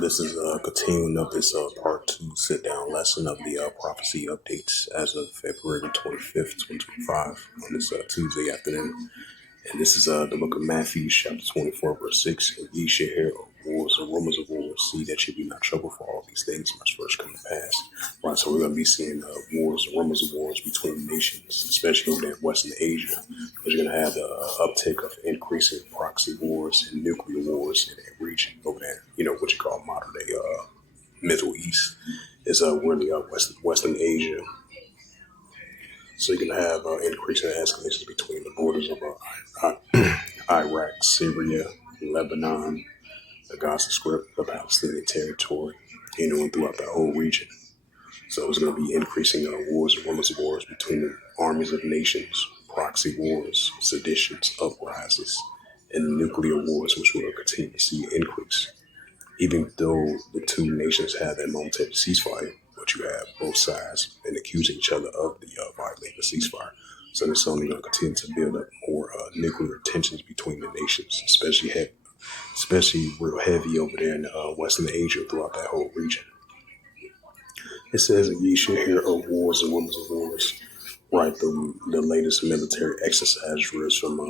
This is a continuing of this part two sit down lesson of the prophecy updates as of February the 25th, 2025, on this Tuesday afternoon. And this is the book of Matthew, chapter 24, verse 6. And ye shall hear of wars and rumors of wars. See that ye be not troubled, for all these things must first come to pass. Right, so we're going to be seeing wars and rumors of wars between nations, especially over there in Western Asia. Because you're going to have the uptick of increasing proxy wars and nuclear wars in that region over there, what you call modern day Middle East. Is really Western Asia. So you're going to have increasing escalations between the borders of Iraq, Syria, Lebanon, the Gaza Strip, the Palestinian territory, and throughout the whole region. So it's going to be increasing wars and rumors of wars between the armies of nations, proxy wars, seditions, uprisings, and nuclear wars, which we'll continue to see increase. Even though the two nations have that momentary ceasefire, but you have both sides and accusing each other of the violating the ceasefire. So this is only going to continue to build up more nuclear tensions between the nations, especially real heavy over there in Western Asia throughout that whole region. It says that ye should hear of wars and rumors of wars. Right, the latest military exercise was from,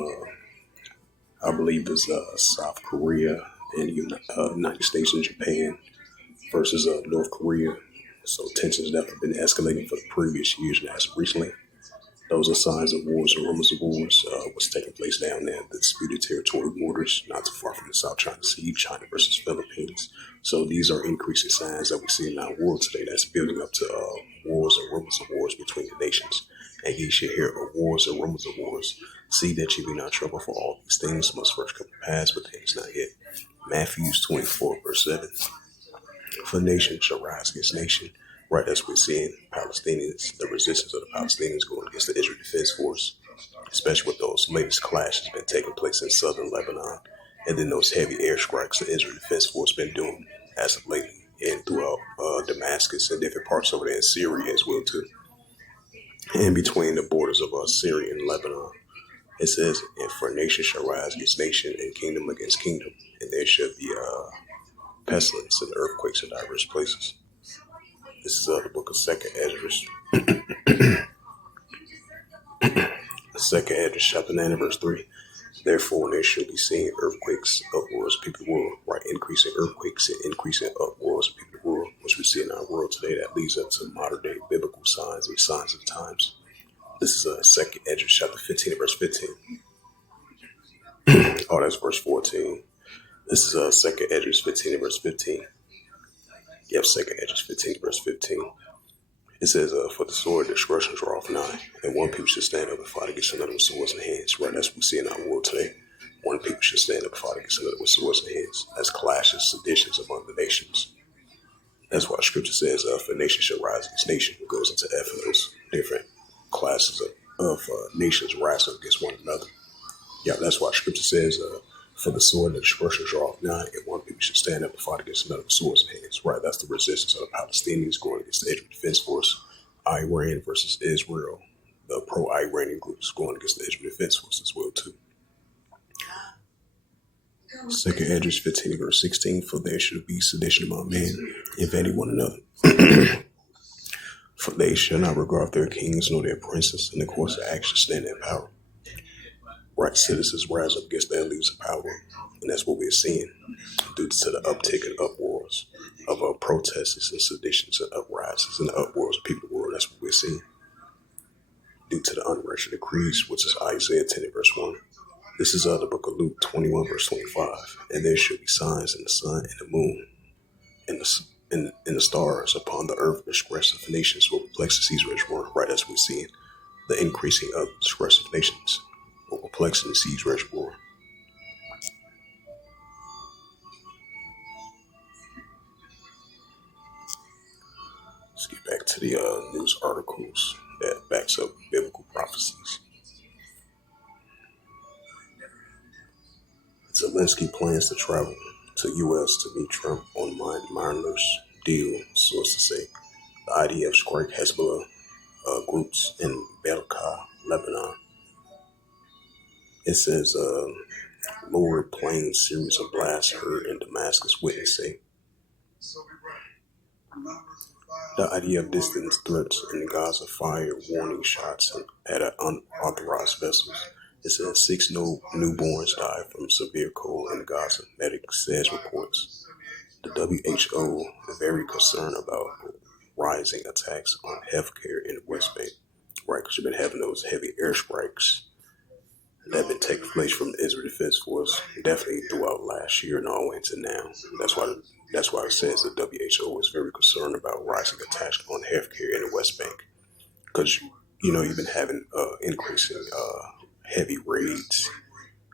I believe, is South Korea and United States and Japan versus North Korea. So tensions that have been escalating for the previous years, and as recently, those are signs of wars and rumors of wars. What's taking place down there, the disputed territorial borders, not too far from the South China Sea, China versus Philippines. So these are increasing signs that we see in our world today that's building up to wars and rumors of wars between the nations. And ye shall hear of wars and rumors of wars. See that ye be not troubled, for all these things must first come to pass, but things not yet. Matthew 24, verse 7. For nation shall rise against nation. Right, as we're seeing Palestinians, the resistance of the Palestinians going against the Israel Defense Force, especially with those latest clashes been taking place in southern Lebanon, and then those heavy airstrikes the Israel Defense Force been doing as of lately, and throughout Damascus and different parts over there in Syria as well too, in between the borders of Syria and Lebanon. It says, and for nation shall rise against nation, and kingdom against kingdom, and there shall be pestilence and earthquakes in diverse places. This is the book of Second Esdras. Second Esdras, chapter 9, verse 3. Therefore, there shall be seen earthquakes, uproars, people of the world, right? Increasing earthquakes and increasing uproars, people of the world, which we see in our world today, that leads up to modern day biblical signs and signs of the times. This is Second Esdras, chapter 15, verse 15. Oh, that's verse 14. This is Second Esdras 15, verse 15. Yep, Second Esdras 15, verse 15. It says, for the sword destruction draweth nigh, and one people should stand up and fight against another with swords in hands. Right, that's what we see in our world today. One people should stand up and fight against another with swords in hands. That's clashes, seditions among the nations. That's why Scripture says, for nation shall rise against nation. It goes into F and those different classes of nations rising up against one another. Yeah, that's why Scripture says, for the sword and the destruction draweth nigh, and one people should stand up and fight against another with swords in hands. Right, that's the resistance of the Palestinians going against the Israel Defense Force. Iran versus Israel. The pro-Iranian groups going against the Israel Defense Force as well too. Second Esdras 15, verse 16. For there should be sedition among men, invading one another. For they shall not regard their kings nor their princes, and the course of action stand in power. Right, citizens rise up against their leaders of power, and that's what we're seeing due to the uptick in uproars of protests and seditions and uprisings and the uproars of people of the world. That's what we're seeing due to the unwretched decrees, which is Isaiah 10, verse 1. This is the book of Luke 21, verse 25. And there shall be signs in the sun and the moon and the stars upon the earth. The distress of the nations will perplex the seas rage war. Right, as we're seeing the increasing of the distress of nations will perplex the seas rage war. Let's get back to the news articles that backs up biblical prophecies. Zelensky plans to travel to U.S. to meet Trump on Mariners deal, sources say. The IDF strike Hezbollah groups in Beersheba, Lebanon. It says lower plane series of blasts heard in Damascus, witness say. The idea of distance threats in Gaza fired warning shots at unauthorized vessels. It says 6 newborns died from severe cold in Gaza, medics says reports. The WHO is very concerned about rising attacks on healthcare in the West Bank, right? Because you've been having those heavy airstrikes that have been taking place from the Israel Defense Force definitely throughout last year and all the way into now. That's why it says the WHO is very concerned about rising attacks on healthcare in the West Bank, because you've been having increasing heavy raids,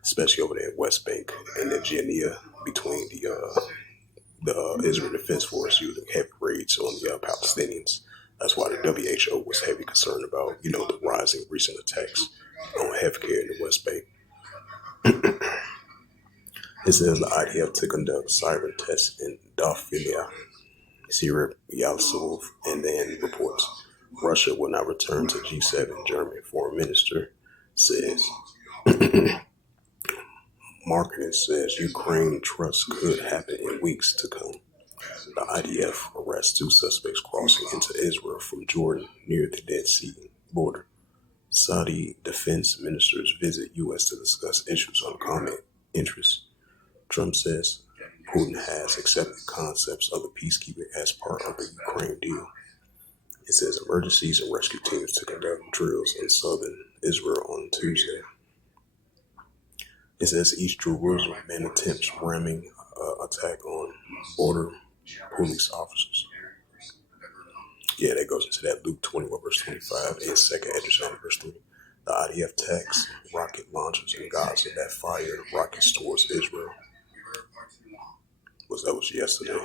especially over there at West Bank and the Jania between the Israel Defense Force using heavy raids on the Palestinians. That's why the WHO was heavy concerned about the rising recent attacks on healthcare in the West Bank. It says the IDF to conduct cyber tests in Darfur, Syria, Yalsov, and then reports Russia will not return to G7. German foreign minister says. Marketing says Ukraine trust could happen in weeks to come. The IDF arrests 2 suspects crossing into Israel from Jordan near the Dead Sea border. Saudi defense ministers visit U.S. to discuss issues on common interest. Trump says Putin has accepted concepts of the peacekeeping as part of the Ukraine deal. It says emergencies and rescue teams to conduct drills in southern Israel on Tuesday. It says East Jerusalem man attempts ramming attack on border police officers. Yeah, that goes into that Luke 21 verse 25 and 2nd Ezra verse 3. The IDF attacks rocket launchers in Gaza that fired rockets towards Israel. That was yesterday.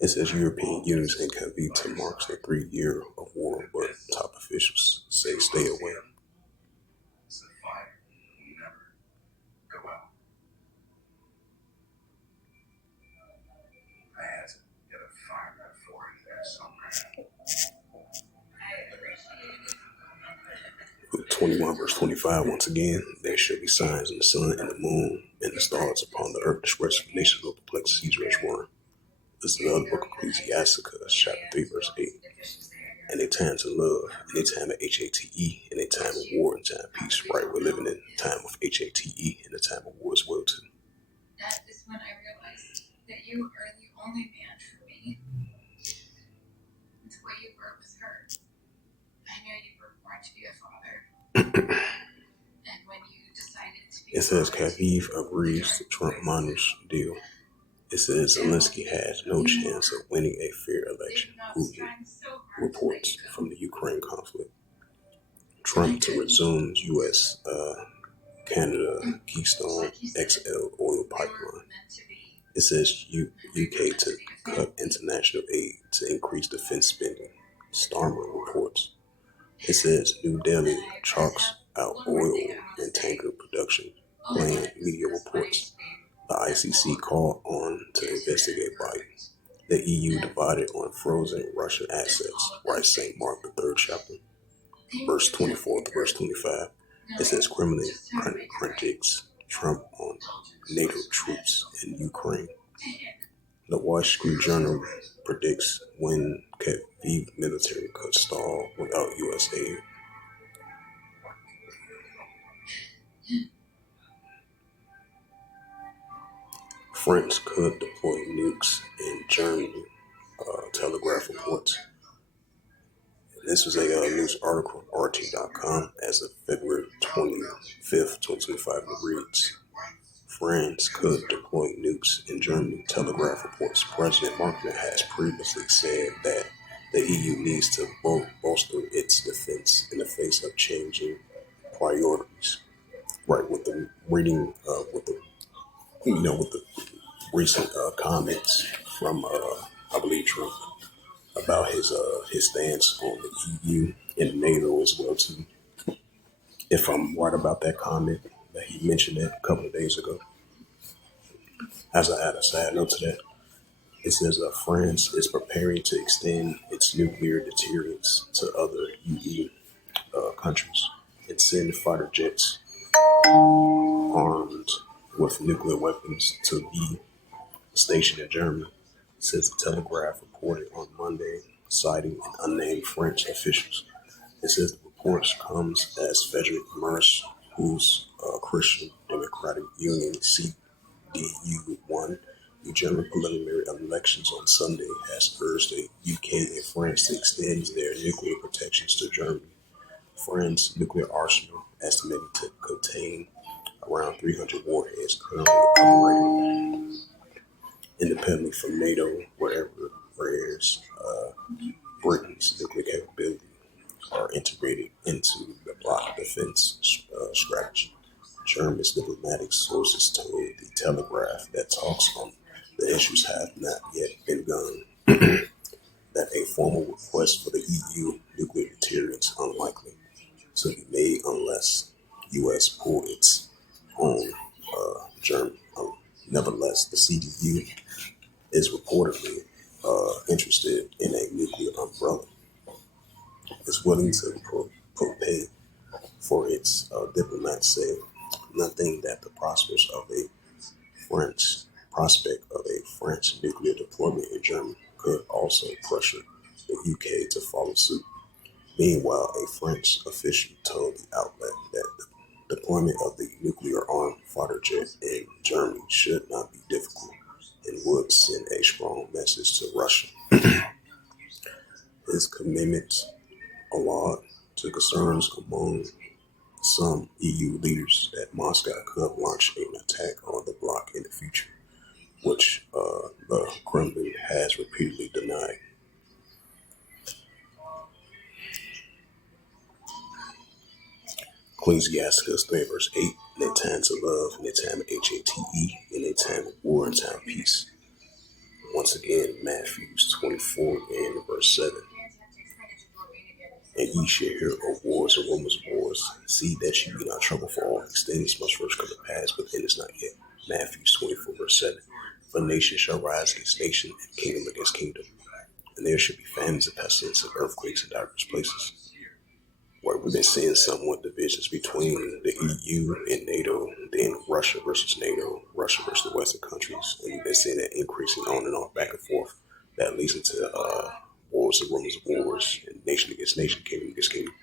It says European Union's in Kavita marks the 3-year of war, but top officials say stay away. Luke 21 verse 25, once again, there shall be signs in the sun and the moon and the stars upon the earth. The rest of the nations will perplex Caesar as one. This is another book of Ecclesiasticus, chapter 3, verse 8. And a time to love, and a time of HATE, and a time of war, and time of peace. Right, we're living in a time of HATE and a time of war as well, too. That is when I realized that you are the only man for me. The way you were with her. I knew you were born to be a father. And when you decided to be it says Khabib agrees to Trump-Miners deal. It says Zelensky has no chance of winning a fair election, Putin reports from the Ukraine conflict. Trump to resume U.S. Canada Keystone XL oil pipeline. It says UK to cut international aid to increase defense spending, Starmer reports. It says New Delhi chalks out oil and tanker production plan, media reports. The ICC called on to investigate Biden. The EU divided on frozen Russian assets, writes St. Mark, the 3rd chapter, verse 24 to verse 25. It says Kremlin critiques Trump on NATO troops in Ukraine. The Wall Street Journal predicts when Kyiv military could stall without U.S. aid. France could deploy nukes in Germany, Telegraph reports. This was a news article from RT.com as of February 25th, 2025. It reads, France could deploy nukes in Germany, Telegraph reports. President Macron has previously said that the EU needs to bolster its defense in the face of changing priorities. Right, with the reading, with the recent comments from, I believe, Trump about his stance on the EU and NATO as well too. If I'm right about that comment that he mentioned it a couple of days ago. As I add a side note to that, it says France is preparing to extend its nuclear deterrence to other EU countries and send fighter jets armed with nuclear weapons to be stationed in Germany, says the Telegraph reported on Monday, citing an unnamed French officials. It says the reports comes as Frederick Merz, whose Christian Democratic Union CDU won the German preliminary elections on Sunday, has urged the UK and France to extend their nuclear protections to Germany. France's nuclear arsenal, estimated to contain around 300 warheads, currently operating independently from NATO, whereas Britain's nuclear capability are integrated into the bloc defense strategy. German diplomatic sources told the Telegraph that talks on the issues have not yet begun, that a formal request for the EU nuclear deterrence is unlikely to be made unless U.S. pull its own German. Nevertheless, the CDU is reportedly interested in a nuclear umbrella, is willing to pay for its diplomats say nothing that the prospect of a French nuclear deployment in Germany could also pressure the UK to follow suit. Meanwhile, a French official told the outlet that the deployment of the nuclear-armed fighter jet in Germany should not be difficult and would send a strong message to Russia. His commitment allowed to concerns among some EU leaders that Moscow could launch an attack on the bloc in the future, which the Kremlin has repeatedly denied. Ecclesiasticus 3 verse 8, in a time to love, in a time of HATE, in a time of war, and time of peace. Once again, Matthew 24 and verse 7. And ye shall hear of wars and rumors of wars. See that ye be not troubled, for all these things must first come to pass, but then is not yet. Matthew 24 verse 7. For nation shall rise against nation, and kingdom against kingdom. And there shall be famines and pestilence and earthquakes in diverse places. Where we've been seeing somewhat divisions between the EU and NATO, then Russia versus NATO, Russia versus the Western countries, and we've been seeing that increasing on and off, back and forth. That leads into wars and rumors of wars, and nation against nation, kingdom against kingdom.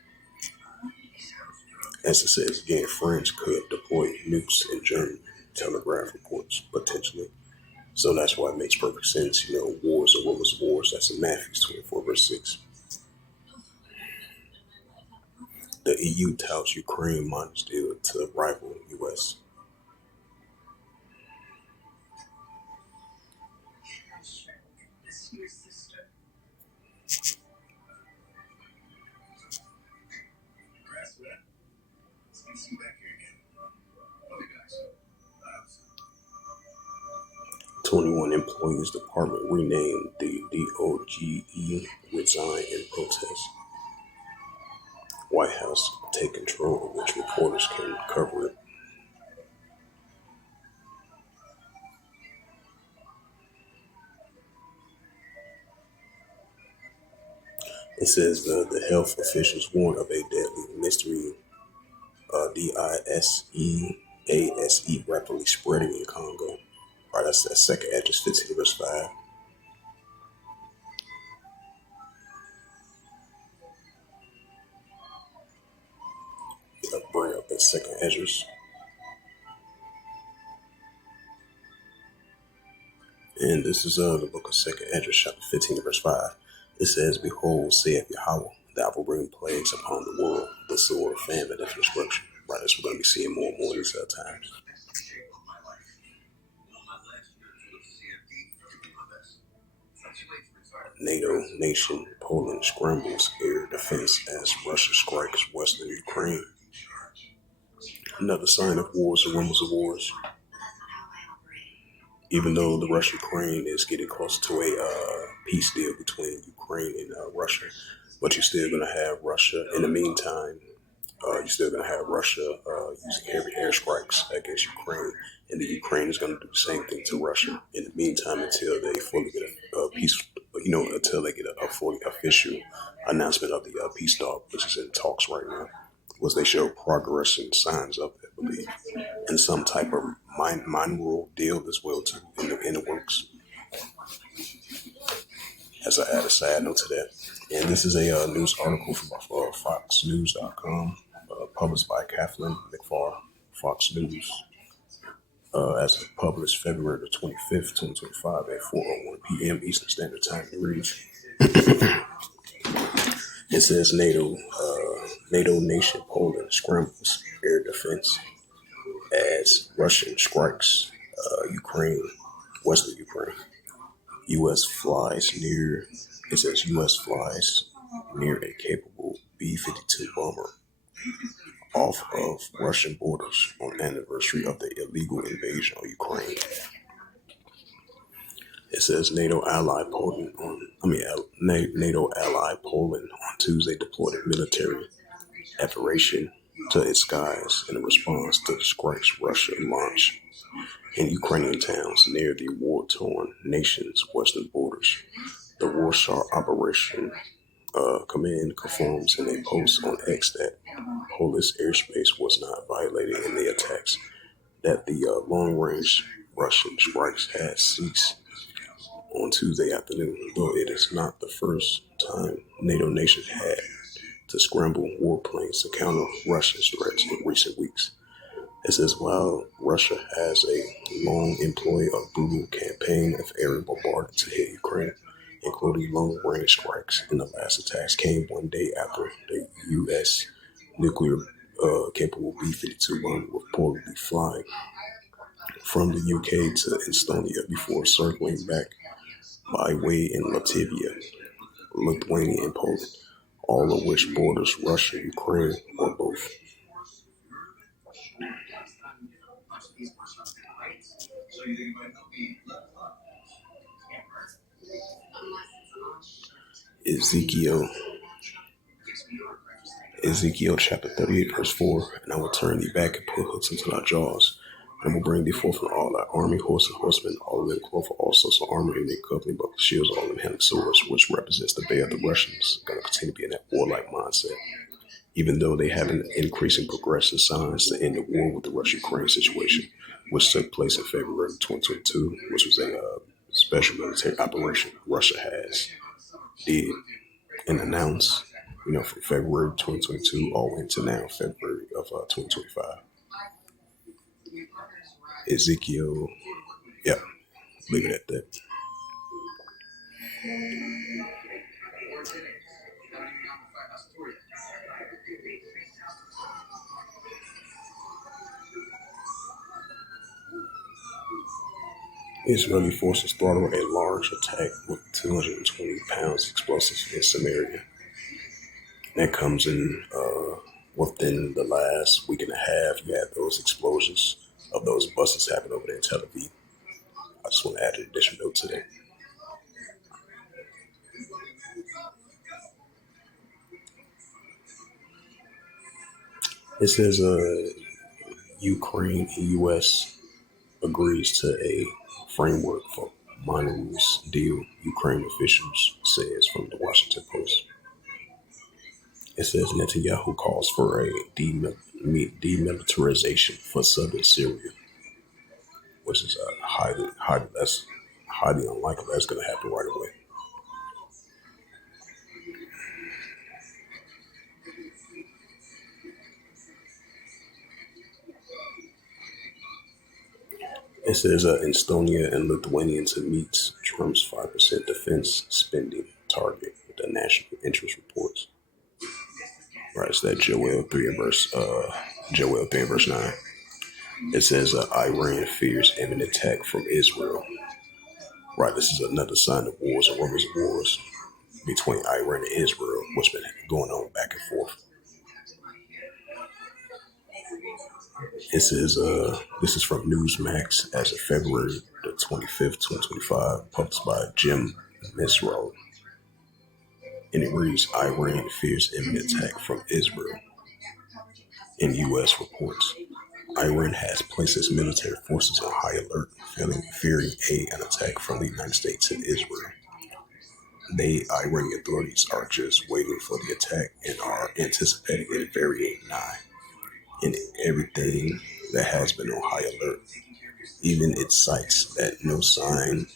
As it says again, France could deploy nukes in Germany, Telegraph reports, potentially. So that's why it makes perfect sense, wars and rumors of wars. That's in Matthew 24 verse 6. The EU touts Ukraine minus deal to rival US. "21 employees department renamed the DOGE resign in protest. White House take control of which reporters can cover it." It says the health officials warn of a deadly mystery DISEASE rapidly spreading in Congo. All right, that's that second address, 15 verse 5. Bring up that second address. And this is the book of Second Ezra, chapter 15, verse 5. It says, "Behold, saith Yahweh, that I will bring plagues upon the world, the sword, famine, and destruction." Right, that's what we're going to be seeing more and more these times. NATO nation Poland scrambles air defense as Russia strikes western Ukraine. Another sign of wars and rumors of wars. Even though the Russia-Ukraine is getting close to a peace deal between Ukraine and Russia, but you're still going to have Russia. In the meantime, you're still going to have Russia using heavy airstrikes against Ukraine, and the Ukraine is going to do the same thing to Russia. In the meantime, until they fully get a peace, until they get a fully official announcement of the peace talk, which is in talks right now, was they show progress and signs of it. believe, and some type of mineral deal as well too in the works. As I add a side note to that, and this is a news article from FoxNews.com, published by Kathleen McFarr, Fox News, as published February the 25th, 2025 at 4:01 p.m. Eastern Standard Time. It reads, it says NATO nation Poland scrambles air defense as Russian strikes Ukraine, western Ukraine. U.S. flies near, it says U.S. flies near a capable B-52 bomber off of Russian borders on anniversary of the illegal invasion of Ukraine. It says NATO ally Poland on Tuesday deployed a military operation to its skies in response to the strikes Russia launched in Ukrainian towns near the war-torn nation's western borders. The Warsaw Operation Command confirms in a post on X that Polish airspace was not violated in the attacks, that the long-range Russian strikes had ceased on Tuesday afternoon, though it is not the first time NATO nations had to scramble warplanes to counter Russia's threats in recent weeks. It says while Russia has a long employed a brutal campaign of aerial bombardment to hit Ukraine, including long-range strikes, and the last attacks came one day after the U.S. nuclear capable B-52 bomber reportedly flying from the UK to Estonia before circling back by way in Latvia, Lithuania, and Poland, all of which borders Russia, Ukraine, or both. Ezekiel chapter 38, verse 4, and I will turn thee back and put hooks into thy jaws, and I will bring thee forth from all thy army, horse and horsemen, all of them clothed with all sorts of armor, and their covering, bucklers, shields, all of them having swords, which represents the bay of the Russians, going to continue to be in that warlike mindset, even though they have an increasing progressive signs to end the war with the Russia-Ukraine situation, which took place in February 2022, which was a special military operation Russia did and announced, from February 2022 all the way to now, February of 2025. Ezekiel, yeah, leave it at that. Israeli forces throttled a large attack with 220 pounds explosives in Samaria. That comes in within the last week and a half. You had those explosions of those buses happen over there in Tel Aviv. I just want to add an additional note to that. It says Ukraine and U.S. agrees to a framework for minerals deal, Ukraine officials says from the Washington Post. It says Netanyahu calls for a demilitarization for southern Syria, which is highly unlikely that's going to happen right away. It says Estonia and Lithuania to meet Trump's 5% defense spending target, the national interest reports. Right, it's that Joel 3 and verse 9. It says Iran fears imminent attack from Israel. Right, this is another sign of wars and rumors of wars between Iran and Israel, what's been going on back and forth. It says this is from Newsmax as of February the 25th, 2025, published by Jim Misrall. And it reads, Iran fears imminent attack from Israel. In U.S. reports, Iran has placed its military forces on high alert, fearing an attack from the United States and Israel. The Iranian authorities are just waiting for the attack and are anticipating it very nigh. in everything that has been on high alert, even its sites that no sign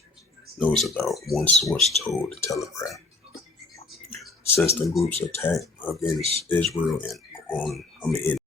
knows about, one source told the Telegraph. Since the group's attack against Israel and in